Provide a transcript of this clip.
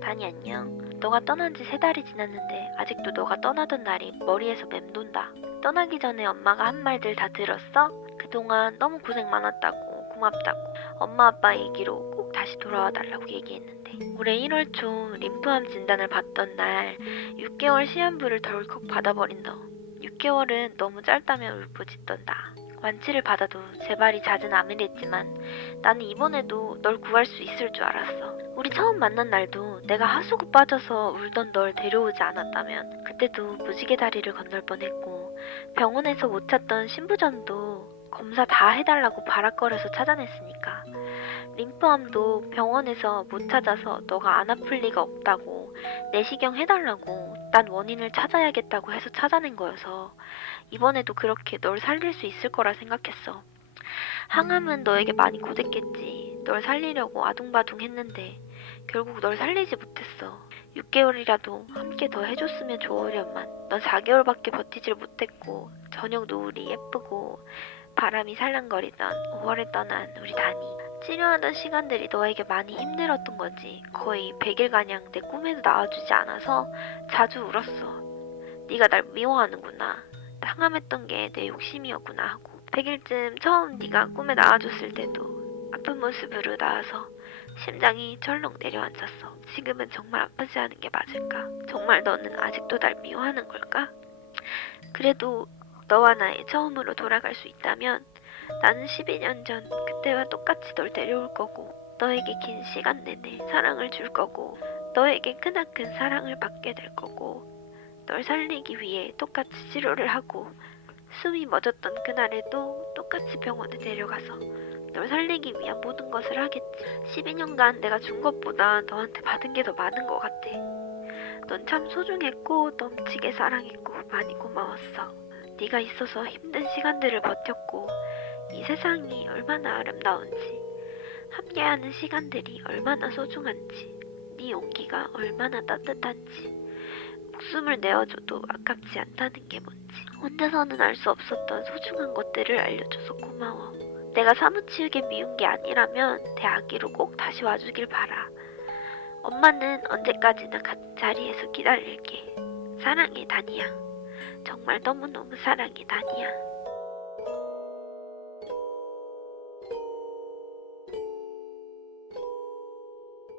다니 안녕. 너가 떠난 지 세 달이 지났는데 아직도 너가 떠나던 날이 머리에서 맴돈다. 떠나기 전에 엄마가 한 말들 다 들었어? 그동안 너무 고생 많았다고 고맙다고 엄마 아빠 얘기로 꼭 다시 돌아와 달라고 얘기했는데 올해 1월 초 림프암 진단을 받던 날 6개월 시한부를 덜컥 받아버린 너. 6개월은 너무 짧다며 울부짖던다. 완치를 받아도 재발이 잦은 암이랬지만 나는 이번에도 널 구할 수 있을 줄 알았어. 우리 처음 만난 날도 내가 하수구 빠져서 울던 널 데려오지 않았다면 그때도 무지개 다리를 건널 뻔했고 병원에서 못 찾던 신부전도 검사 다 해달라고 바락거려서 찾아냈으니까 림프암도 병원에서 못 찾아서 너가 안 아플 리가 없다고 내시경 해달라고 난 원인을 찾아야겠다고 해서 찾아낸 거여서 이번에도 그렇게 널 살릴 수 있을 거라 생각했어. 항암은 너에게 많이 고됐겠지. 널 살리려고 아둥바둥 했는데 결국 널 살리지 못했어. 6개월이라도 함께 더 해줬으면 좋으련만 넌 4개월밖에 버티질 못했고 저녁 노을이 예쁘고 바람이 살랑거리던 5월에 떠난 우리 다니. 치료하던 시간들이 너에게 많이 힘들었던 거지. 거의 100일가량 내 꿈에도 나와주지 않아서 자주 울었어. 네가 날 미워하는구나. 항암했던 게 내 욕심이었구나 하고 100일쯤 처음 네가 꿈에 나와줬을 때도 아픈 모습으로 나와서 심장이 철렁 내려앉았어. 지금은 정말 아프지 않은 게 맞을까? 정말 너는 아직도 날 미워하는 걸까? 그래도 너와 나의 처음으로 돌아갈 수 있다면 나는 12년 전 그때와 똑같이 널 데려올 거고 너에게 긴 시간 내내 사랑을 줄 거고 너에게 크나큰 사랑을 받게 될 거고 널 살리기 위해 똑같이 치료를 하고 숨이 멎었던 그날에도 똑같이 병원에 데려가서 널 살리기 위한 모든 것을 하겠지. 12년간 내가 준 것보다 너한테 받은 게 더 많은 것 같아. 넌 참 소중했고 넘치게 사랑했고 많이 고마웠어. 네가 있어서 힘든 시간들을 버텼고 이 세상이 얼마나 아름다운지 함께하는 시간들이 얼마나 소중한지 네 온기가 얼마나 따뜻한지 목숨을 내어줘도 아깝지 않다는 게 뭔지 혼자서는 알 수 없었던 소중한 것들을 알려줘서 고마워. 내가 사무치우게 미운 게 아니라면 대학기로 꼭 다시 와주길 바라. 엄마는 언제까지나 같은 자리에서 기다릴게. 사랑해, 다니야. 정말 너무너무 사랑해, 다니야.